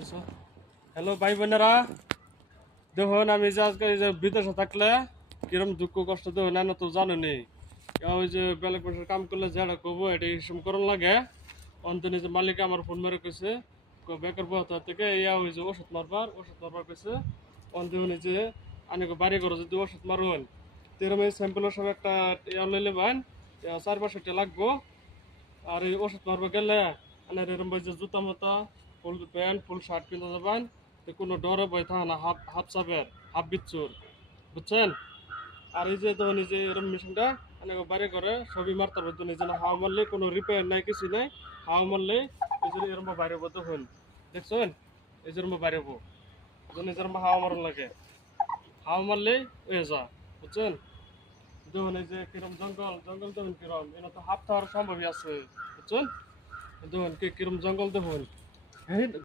Hello ভাই বোনেরা, দেখুন আমি যে আজকে এই যে বিদেশে থাকলে কিরম দুঃখ কষ্ট দেখুন না তো জানেনি। ওই যে বেলেগ বছর কাম করলে যেটা করবো এটা হিসেব করন লাগে। অন্তনি যে মালিকে আমার ফোন মেরে কইছে বেকার বহতা থেকে ইয়া ওই যে ওষুধ মারবার কইছে। অন্তনি যে আনেকে বাড়ি করে যদি ওষুধ মারুন তেরম এই স্যাম্পলের সব একটা ইয়া লইলে বাইন 4-5 লাগবো। আর এই ওষুধ মারবা গেলে মানে এরম ভাই যে জুতা মতা ফুল প্যান্ট ফুল শার্ট কিনতে যাবেন, তো কোনো ডরে বই থাকে না, হাফ হাফ চাপের হাফ বিচ্ছুর, বুঝছেন? আর এই যে তখন এই যে এরম মেশিনটা অনেক বাড়ি করে সবই মারতে পারতো নিজে না, হাওয়া মারলে কোনো রিপেয়ার নাই কিছু নাই। হাওয়া মারলে এই যে এরম বাইরে হবো তখন, দেখছেন? এই যে এরম বাইরে হবো নিজের হাওয়া মারন লাগে, হাওয়া মারলে হয়ে যা, বুঝছেন? দেখুন এই যে কিরম জঙ্গল জঙ্গল দেখুন কিরম, এটা তো হাফ থাকার সম্ভবই আছে, বুঝছেন? দেখুন কিরম জঙ্গল দেখুন।